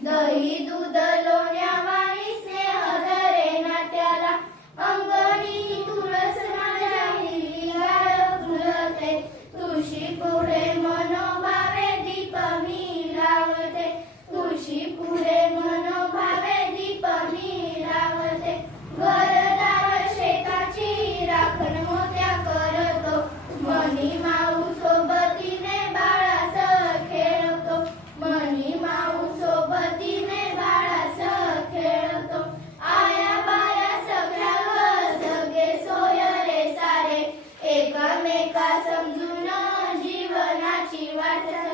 The Eid she runs